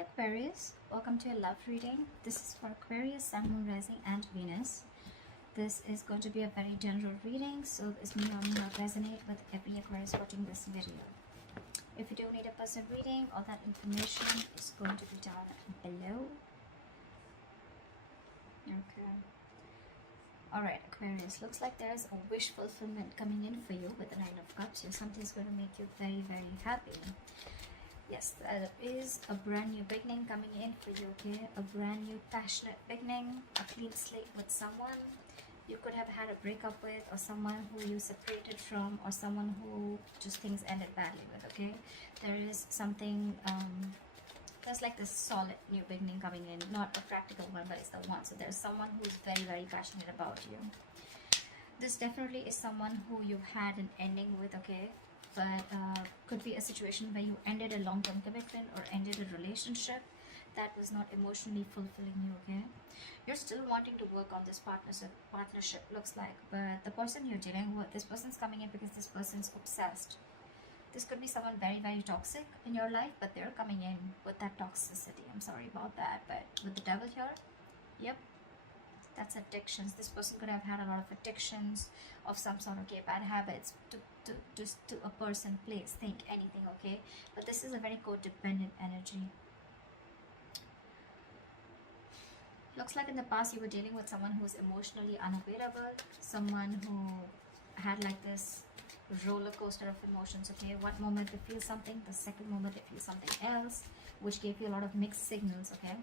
Hi Aquarius, welcome to a love reading. This is for Aquarius, Sun, Moon, Rising and Venus. This is going to be a very general reading, so this may or may not resonate with every Aquarius watching this video. If you do need a personal reading, all that information is going to be down below. Okay. Alright Aquarius, looks like there's a wish fulfillment coming in for you with the Nine of Cups. Something's going to make you very, very happy. Yes, there is a brand new beginning coming in for you, okay? A brand new passionate beginning, a clean slate with someone you could have had a breakup with, or someone who you separated from, or someone who just things ended badly with, okay? There is something, there's like this solid new beginning coming in, not a practical one, but it's the one. So there's someone who's very, very passionate about you. This definitely is someone who you've had an ending with, okay? But could be a situation where you ended a long-term commitment or ended a relationship that was not emotionally fulfilling you, okay? You're still wanting to work on this partnership looks like, but the person you're dealing with, this person's coming in because this person's obsessed. This could be someone very, very toxic in your life, but they're coming in with that toxicity. I'm sorry about that, but with the devil here, yep, that's addictions. This person could have had a lot of addictions of some sort, okay? Bad habits to a person, place, think, anything, okay? But this is a very codependent energy. Looks like in the past you were dealing with someone who was emotionally unavailable, someone who had like this roller coaster of emotions, okay? One moment they feel something, the second moment they feel something else, which gave you a lot of mixed signals, okay?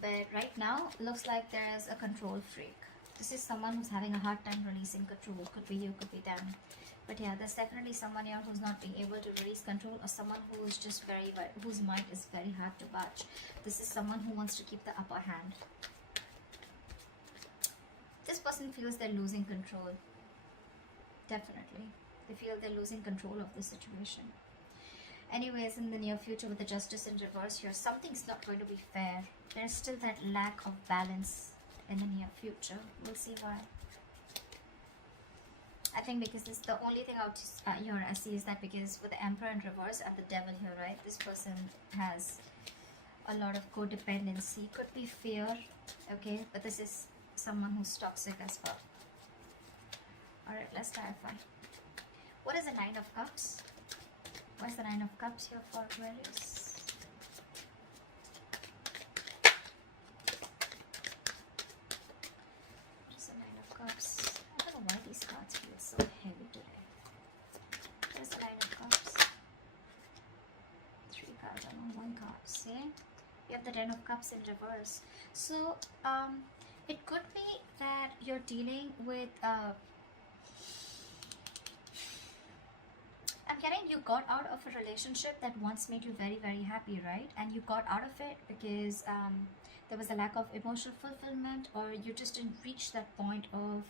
But right now, looks like there is a control freak. This is someone who's having a hard time releasing control. Could be you, could be them. But yeah, there's definitely someone here who's not being able to release control, or someone who is just whose mind is very hard to budge. This is someone who wants to keep the upper hand. This person feels they're losing control. Definitely. They feel they're losing control of the situation. Anyways, in the near future with the Justice in reverse here, something's not going to be fair. There's still that lack of balance in the near future. We'll see why. I think because this is the only thing out here I see is that because with the Emperor in reverse and the Devil here, right, this person has a lot of codependency. Could be fear, okay, but this is someone who's toxic as well. Alright, let's clarify. What is the Nine of Cups? What's the Nine of Cups here for Aquarius? What's the Nine of Cups? I don't know why these cards feel so heavy today. There's the Nine of Cups. 3 cards on 1 card. See? You have the Ten of Cups in reverse. So, it could be that you're dealing with I'm getting you got out of a relationship that once made you very, very happy, right? And you got out of it because there was a lack of emotional fulfillment, or you just didn't reach that point of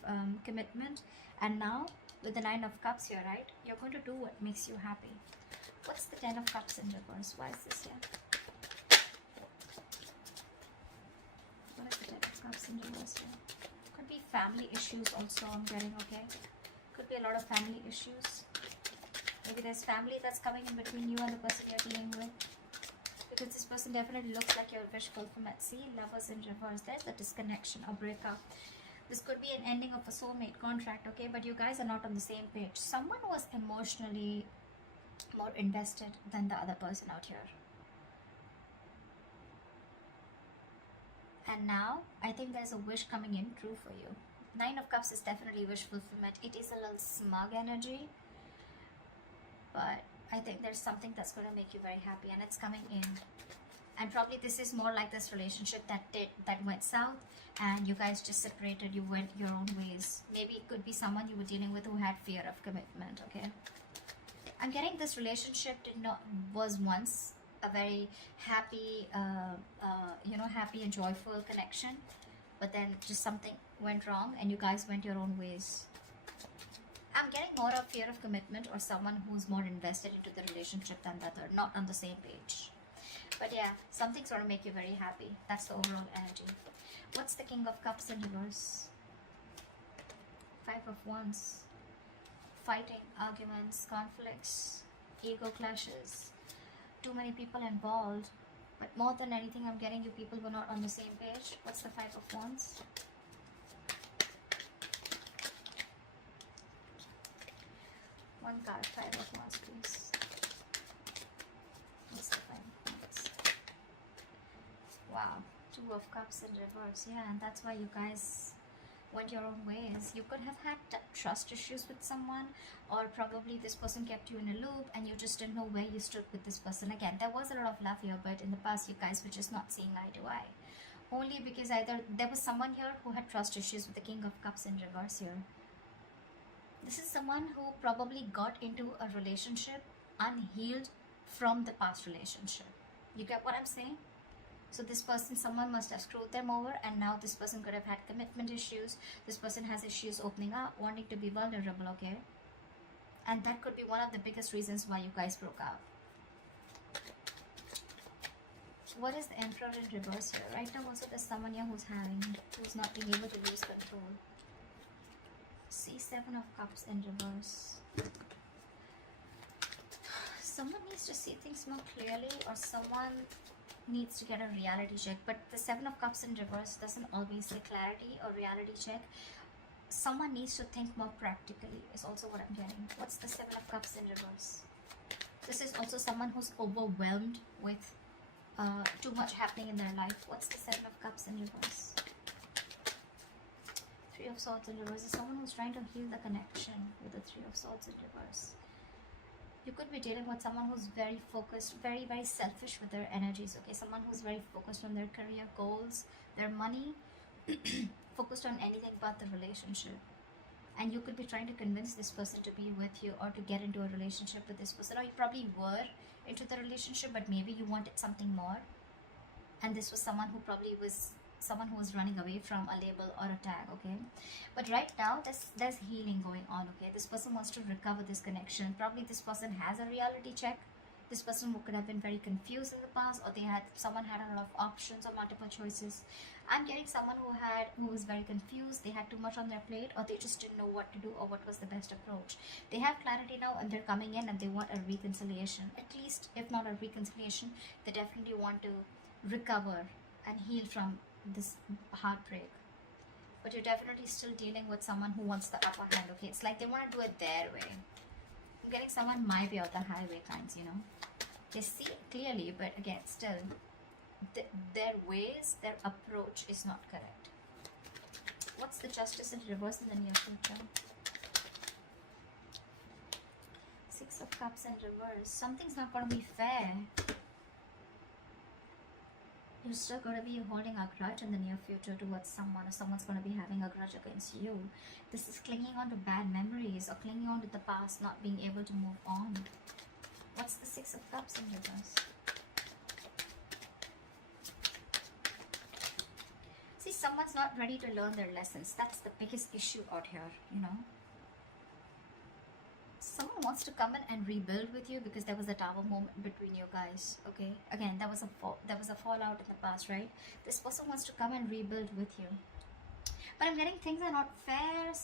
commitment. And now with the Nine of Cups here, right, you're going to do what makes you happy. What's the Ten of Cups in reverse? Why is this here? What is the Ten of Cups in reverse here? Could be family issues also, I'm getting, okay? Could be a lot of family issues. Maybe there's family that's coming in between you and the person you're dealing with. Because this person definitely looks like your wish fulfillment. See, Lovers in reverse. There's a disconnection, a breakup. This could be an ending of a soulmate contract, okay? But you guys are not on the same page. Someone was emotionally more invested than the other person out here. And now, I think there's a wish coming in true for you. Nine of Cups is definitely wish fulfillment. It is a little smug energy. But I think there's something that's going to make you very happy, and it's coming in. And probably this is more like this relationship that went south, and you guys just separated, you went your own ways. Maybe it could be someone you were dealing with who had fear of commitment, okay? I'm getting this relationship was once a very happy, happy and joyful connection, but then just something went wrong and you guys went your own ways. I'm getting more of fear of commitment, or someone who's more invested into the relationship than the other, not on the same page. But yeah, something's going to make you very happy. That's the overall energy. What's the King of Cups in reverse? 5 of Wands. Fighting, arguments, conflicts, ego clashes, too many people involved. But more than anything, I'm getting you people who are not on the same page. What's the Five of Wands? One card, Five of Wands, please. What's the Five of Wands? Wow, Two of Cups in reverse. Yeah, and that's why you guys went your own ways. You could have had trust issues with someone, or probably this person kept you in a loop and you just didn't know where you stood with this person. Again, there was a lot of love here, but in the past you guys were just not seeing eye to eye. Only because either there was someone here who had trust issues with the King of Cups in reverse here. This is someone who probably got into a relationship unhealed from the past relationship. You get what I'm saying? So this person, someone must have screwed them over, and now this person could have had commitment issues. This person has issues opening up, wanting to be vulnerable, okay? And that could be one of the biggest reasons why you guys broke up. What is the Emperor in reverse here? Right now also there's someone here who's not being able to lose control. See, Seven of Cups in reverse. Someone needs to see things more clearly, or someone needs to get a reality check. But the Seven of Cups in reverse doesn't always say clarity or reality check. Someone needs to think more practically is also what I'm getting. What's the Seven of Cups in reverse? This is also someone who's overwhelmed with too much happening in their life. What's the Seven of Cups in reverse? Three of Swords in reverse is someone who's trying to heal the connection with the Three of Swords in reverse. You could be dealing with someone who's very focused, very, very selfish with their energies, okay? Someone who's very focused on their career goals, their money, focused on anything but the relationship. And you could be trying to convince this person to be with you, or to get into a relationship with this person. Or you probably were into the relationship, but maybe you wanted something more. And this was someone who probably was someone who was running away from a label or a tag, okay? But right now there's healing going on, okay? This person wants to recover this connection. Probably this person has a reality check. This person who could have been very confused in the past, or someone had a lot of options or multiple choices. I'm getting someone who was very confused. They had too much on their plate, or they just didn't know what to do or what was the best approach. They have clarity now, and they're coming in and they want a reconciliation. At least, if not a reconciliation, they definitely want to recover and heal from this heartbreak. But you're definitely still dealing with someone who wants the upper hand, okay? It's like they want to do it their way. I'm getting someone might be out the highway kinds, you know? They see it clearly, but again, still, their ways, their approach is not correct. What's the Justice in reverse in the near future? Six of Cups in reverse. Something's not going to be fair. You're still going to be holding a grudge in the near future towards someone, or someone's going to be having a grudge against you. This is clinging on to bad memories, or clinging on to the past, not being able to move on. What's the Six of Cups in reverse? See, someone's not ready to learn their lessons. That's the biggest issue out here, you know. Someone wants to come in and rebuild with you because there was a tower moment between you guys, okay? Again, there was a fallout in the past, right? This person wants to come and rebuild with you. But I'm getting things are not fair.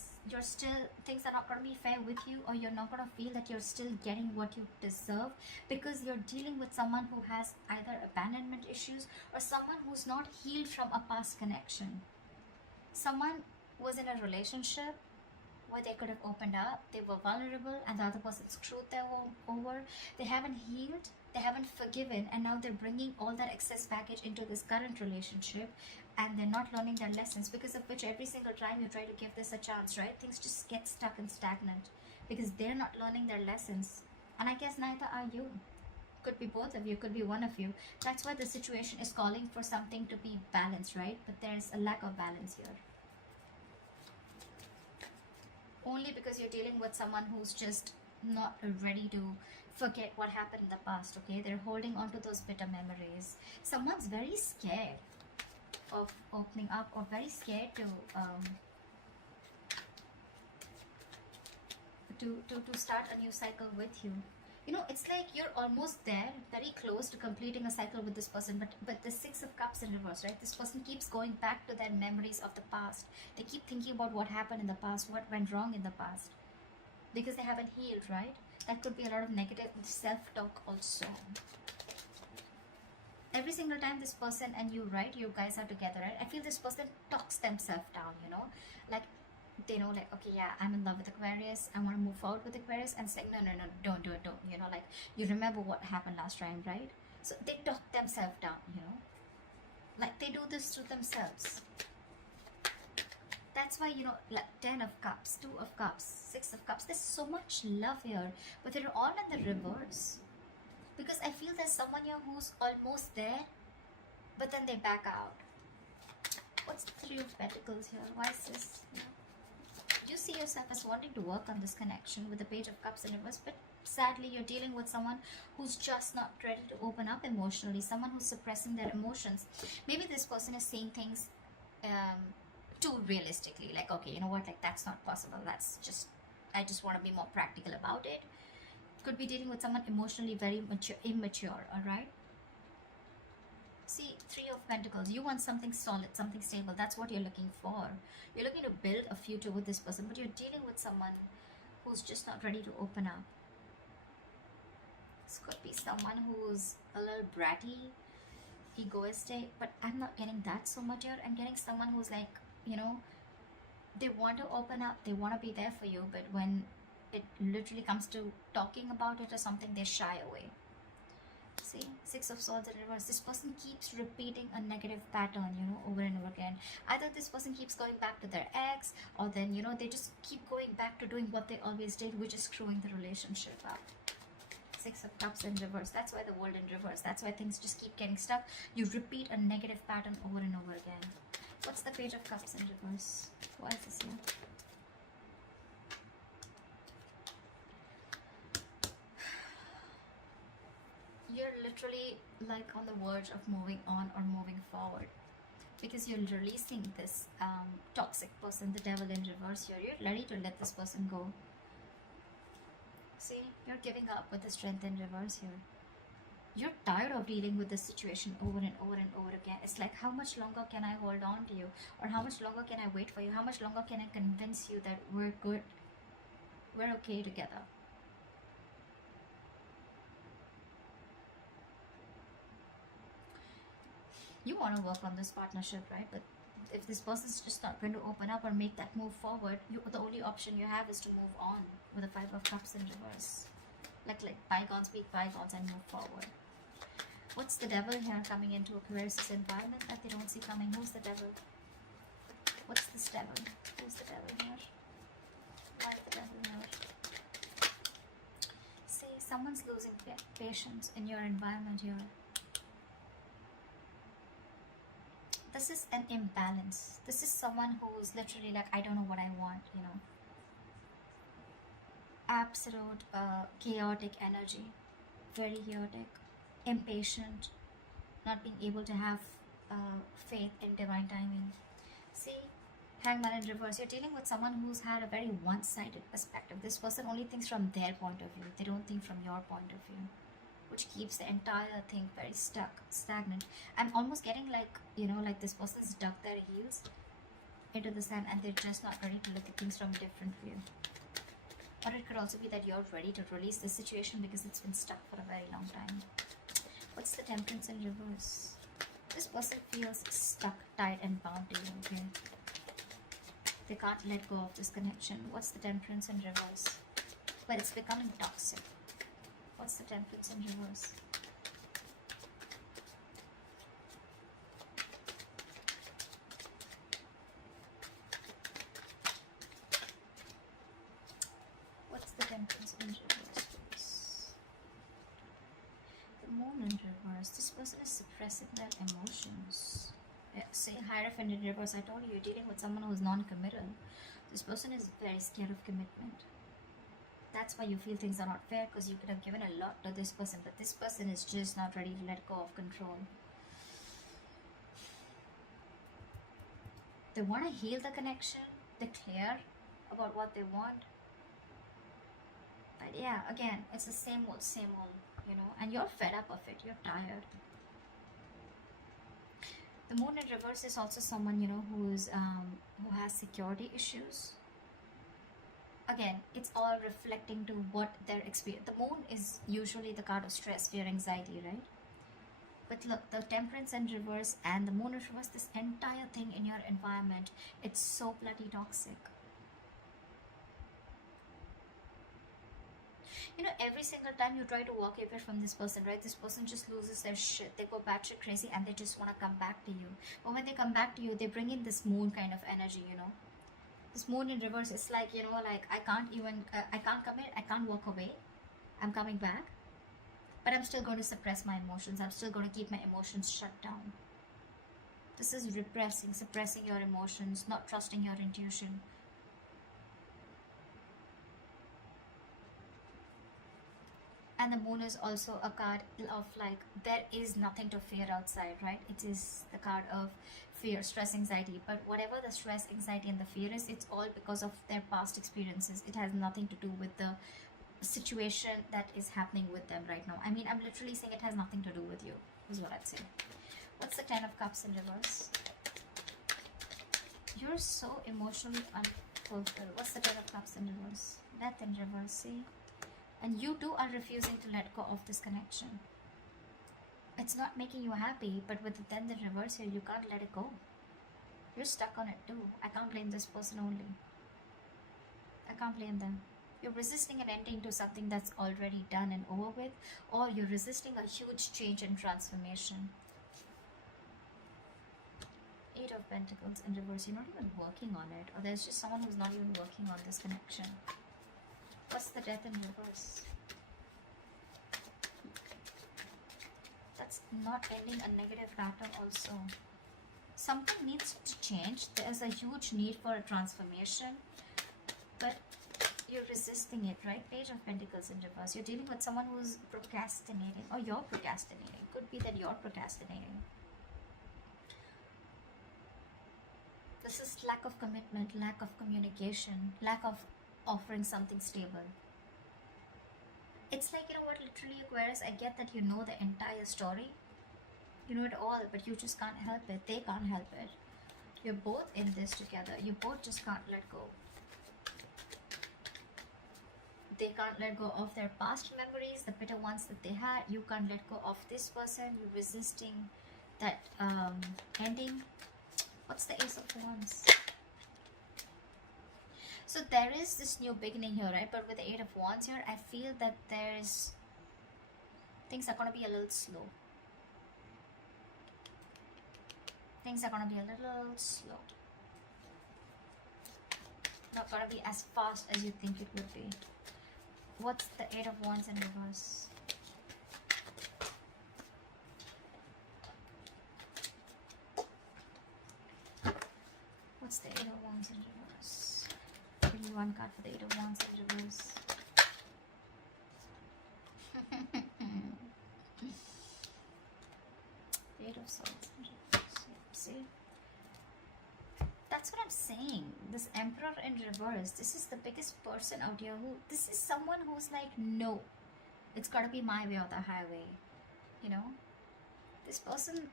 Things are not going to be fair with you, or you're not going to feel that you're still getting what you deserve, because you're dealing with someone who has either abandonment issues, or someone who's not healed from a past connection. Someone was in a relationship where they could have opened up, they were vulnerable, and the other person screwed them over. They haven't healed, they haven't forgiven, and now they're bringing all that excess baggage into this current relationship, and they're not learning their lessons, because of which every single time you try to give this a chance, right, things just get stuck and stagnant, because they're not learning their lessons. And I guess neither are you. Could be both of you, could be one of you. That's why the situation is calling for something to be balanced, right? But there's a lack of balance here. Only because you're dealing with someone who's just not ready to forget what happened in the past, okay? They're holding on to those bitter memories. Someone's very scared of opening up, or very scared to start a new cycle with you. You know, it's like you're almost there, very close to completing a cycle with this person, but the Six of Cups in reverse, right? This person keeps going back to their memories of the past. They keep thinking about what happened in the past, what went wrong in the past, because they haven't healed, right? That could be a lot of negative self-talk also. every single time this person and you, right, you guys are together, right, I feel this person talks themselves down, you know, like they know, like, okay, yeah, I'm in love with Aquarius, I want to move forward with Aquarius, and it's like, no, no, no, don't do it, don't, you know, like, you remember what happened last time, right? So they talk themselves down, you know, like they do this to themselves. That's why, you know, like 10 of cups, 2 of cups, 6 of cups, there's so much love here, but they're all in the reverse. Because I feel there's someone here who's almost there, but then they back out. What's the 3 of Pentacles here? Why is this? Yeah. You see yourself as wanting to work on this connection with the Page of Cups in reverse, but sadly you're dealing with someone who's just not ready to open up emotionally, someone who's suppressing their emotions. Maybe this person is saying things too realistically, like, okay, you know what, like, that's not possible, that's just, I just want to be more practical about it. Could be dealing with someone emotionally very immature, all right? See, 3 of Pentacles, you want something solid, something stable. That's what you're looking for. You're looking to build a future with this person, but you're dealing with someone who's just not ready to open up. This could be someone who's a little bratty, egoistic, but I'm not getting that so much here. I'm getting someone who's like, you know, they want to open up, they want to be there for you, but when it literally comes to talking about it or something, they shy away. See, 6 of Swords in reverse. This person keeps repeating a negative pattern, you know, over and over again. Either this person keeps going back to their ex, or then, you know, they just keep going back to doing what they always did, which is screwing the relationship up. 6 of Cups in reverse. That's why the world in reverse. That's why things just keep getting stuck. You repeat a negative pattern over and over again. What's the Page of Cups in reverse? Why is this here? You're literally like on the verge of moving on or moving forward, because you're releasing this toxic person, the Devil in reverse here. You're ready to let this person go. See, you're giving up with the Strength in reverse here. You're tired of dealing with this situation over and over and over again. It's like, how much longer can I hold on to you? Or how much longer can I wait for you? How much longer can I convince you that we're good, we're okay together? You want to work on this partnership, right? But if this person's just not going to open up or make that move forward, the only option you have is to move on with the 5 of Cups in reverse. Like bygones be bygones and move forward. What's the Devil here coming into Aquarius' environment that they don't see coming? Who's the Devil? What's this Devil? Who's the Devil here? Why is the Devil here? See, someone's losing patience in your environment here. This is an imbalance. This is someone who's literally like, I don't know what I want, you know. Absolute chaotic energy. Very chaotic. Impatient. Not being able to have faith in divine timing. See, Hangman in reverse. You're dealing with someone who's had a very one-sided perspective. This person only thinks from their point of view. They don't think from your point of view, which keeps the entire thing very stuck, stagnant. I'm almost getting like, you know, like this person's dug their heels into the sand and they're just not ready to look at things from a different view. Or it could also be that you're ready to release this situation because it's been stuck for a very long time. What's the Temperance in reverse? This person feels stuck, tied and bound to you, okay? They can't let go of this connection. What's the Temperance in reverse? But it's becoming toxic. What's the Temperance in reverse? What's the Temperance in reverse, please? The Moon in reverse. This person is suppressing their emotions. Yeah, say Hierophant in reverse. I told you, you're dealing with someone who's non-committal. This person is very scared of commitment. That's why you feel things are not fair, because you could have given a lot to this person, but this person is just not ready to let go of control. They want to heal the connection. They're clear about what they want. But yeah, again, it's the same old, you know, and you're fed up of it. You're tired. The Moon in reverse is also someone, you know, who's who has security issues. Again, it's all reflecting to what their experience. The Moon is usually the card of stress, fear, anxiety, right? But look, the temperance in reverse and the moon in reverse, this entire thing in your environment, it's so bloody toxic. You know, every single time you try to walk away from this person, right, this person just loses their shit. They go batshit crazy and they just want to come back to you. But when they come back to you, they bring in this moon kind of energy, you know. This moon in reverse, it's like, you know, like I can't even, I can't commit, I can't walk away. I'm coming back. But I'm still going to suppress my emotions. I'm still going to keep my emotions shut down. This is repressing, suppressing your emotions, not trusting your intuition. And the moon is also a card of like, there is nothing to fear outside, right? It is the card of fear, stress, anxiety. But whatever the stress, anxiety and the fear is, it's all because of their past experiences. It has nothing to do with the situation that is happening with them right now. I mean, I'm literally saying it has nothing to do with you, is what I'd say. What's the Ten of Cups in reverse? You're so emotionally unfulfilled. What's the Ten of Cups in reverse? Death in reverse, see? And you too are refusing to let go of this connection. It's not making you happy, but with the 10th in reverse here, you can't let it go. You're stuck on it too. I can't blame this person only. I can't blame them. You're resisting an ending to something that's already done and over with, or you're resisting a huge change and transformation. 8 of Pentacles in reverse. You're not even working on it, or there's just someone who's not even working on this connection. What's the Death in reverse? That's not ending a negative pattern also. Something needs to change. There's a huge need for a transformation, but you're resisting it, right? Page of Pentacles in reverse. You're dealing with someone who's procrastinating, or you're procrastinating. Could be that you're procrastinating. This is lack of commitment, lack of communication, lack of offering something stable. It's like, you know what, literally Aquarius, I get that you know the entire story. You know it all, but you just can't help it. They can't help it. You're both in this together. You both just can't let go. They can't let go of their past memories, the bitter ones that they had. You can't let go of this person. You're resisting that ending. What's the Ace of Wands? So there is this new beginning here, right? But with the 8 of Wands here, I feel that things are going to be a little slow. Things are going to be a little slow. Not going to be as fast as you think it would be. What's the 8 of Wands in reverse? What's the 8 of Wands in reverse? Give me one card for the 8 of Wands in reverse. The 8 of Swords in reverse. See? That's what I'm saying. This Emperor in reverse, this is the biggest person out here this is someone who's like, no, it's gotta be my way or the highway. You know? This person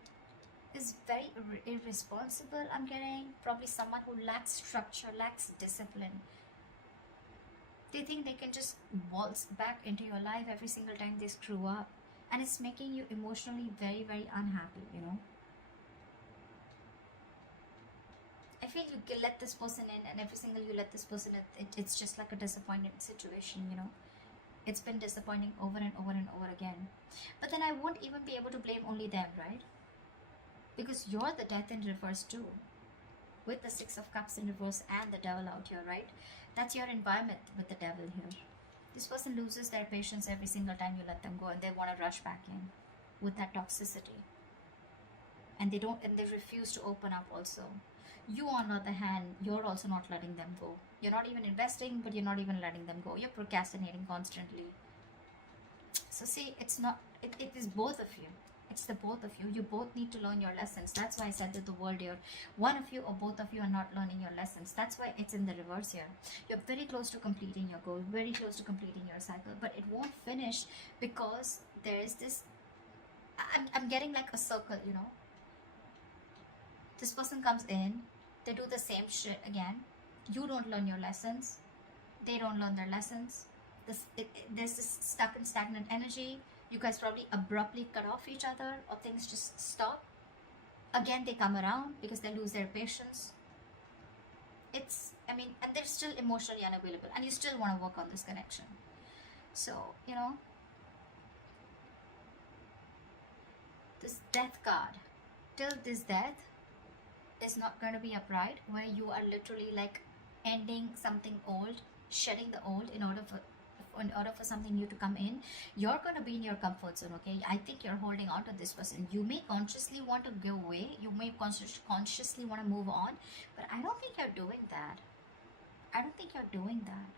is very irresponsible, I'm getting. Probably someone who lacks structure, lacks discipline. They think they can just waltz back into your life every single time they screw up. And it's making you emotionally very, very unhappy, you know? I feel you let this person in, and every single you let this person in, it's just like a disappointing situation, you know? It's been disappointing over and over and over again. But then I won't even be able to blame only them, right? Because you're the Death in reverse too. With the 6 of Cups in reverse and the Devil out here, right? That's your environment with the Devil here. This person loses their patience every single time you let them go, and they want to rush back in with that toxicity. And they refuse to open up also. You, on the other hand, you're also not letting them go. You're not even investing, but you're not even letting them go. You're procrastinating constantly. So see, it is both of you. It's the both of you. You both need to learn your lessons. That's why I said that the world here, one of you or both of you are not learning your lessons. That's why it's in the reverse here. You're very close to completing your goal, very close to completing your cycle, but it won't finish because there is this, I'm getting like a circle, you know. This person comes in, they do the same shit again. You don't learn your lessons. They don't learn their lessons. There's this stuck and stagnant energy. You guys probably abruptly cut off each other, or things just stop. Again, they come around because they lose their patience. I mean, and they're still emotionally unavailable, and you still want to work on this connection. So, you know, this death card, till this death is not going to be upright, where you are literally like ending something old, shedding the old in order for something new to come in. You're going to be in your comfort zone, okay? I think you're holding on to this person. You may consciously want to go away, you may consciously want to move on, but I don't think you're doing that. I don't think you're doing that.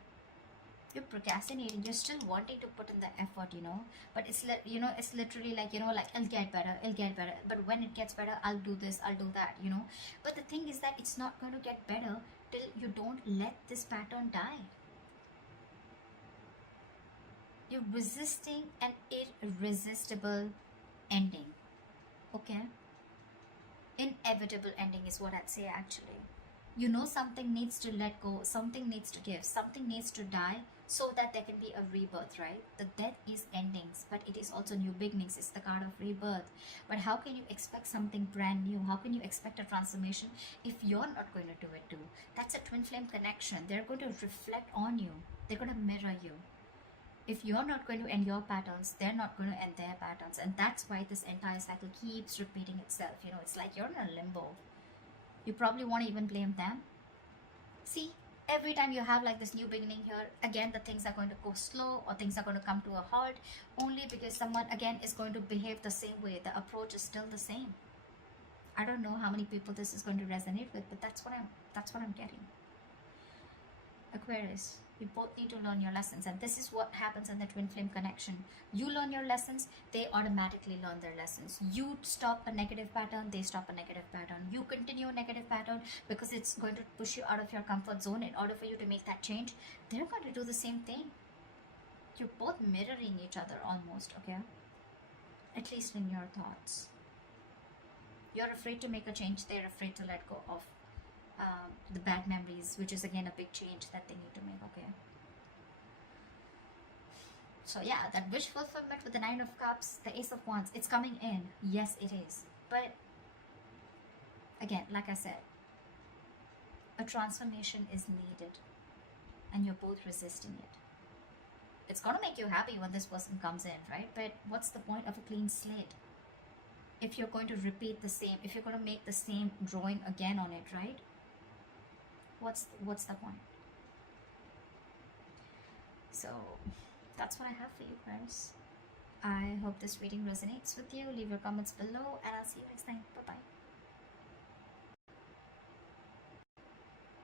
You're procrastinating. You're still wanting to put in the effort, you know, but it's it's literally like, you know, like, I'll get better, but when it gets better, I'll do this, I'll do that, you know. But the thing is that it's not going to get better till you don't let this pattern die. You're resisting an irresistible ending, okay? Inevitable ending is what I'd say, actually. You know, something needs to let go, something needs to give, something needs to die, so that there can be a rebirth, right? The death is endings, but it is also new beginnings. It's the card of rebirth. But how can you expect something brand new? How can you expect a transformation if you're not going to do it too? That's a twin flame connection. They're going to reflect on you. They're going to mirror you. If you're not going to end your patterns, they're not going to end their patterns. And that's why this entire cycle keeps repeating itself. You know, it's like you're in a limbo. You probably want to even blame them. See, every time you have like this new beginning here, again, the things are going to go slow, or things are going to come to a halt, only because someone, again, is going to behave the same way. The approach is still the same. I don't know how many people this is going to resonate with, but that's what I'm getting. Aquarius, you both need to learn your lessons, and this is what happens in the twin flame connection. You learn your lessons, they automatically learn their lessons. You stop a negative pattern, they stop a negative pattern. You continue a negative pattern because it's going to push you out of your comfort zone. In order for you to make that change, they're going to do the same thing. You're both mirroring each other almost, okay? At least in your thoughts. You're afraid to make a change, they're afraid to let go of the bad memories, which is again a big change that they need to make, okay? So yeah, that wish fulfillment with the 9 of Cups, the Ace of Wands, it's coming in. Yes, it is. But again, like I said, a transformation is needed, and you're both resisting it. It's gonna make you happy when this person comes in, right? But what's the point of a clean slate if you're going to repeat the same, if you're going to make the same drawing again on it, right? What's the point? So that's what I have for you guys. I hope this reading resonates with you. Leave your comments below, and I'll see you in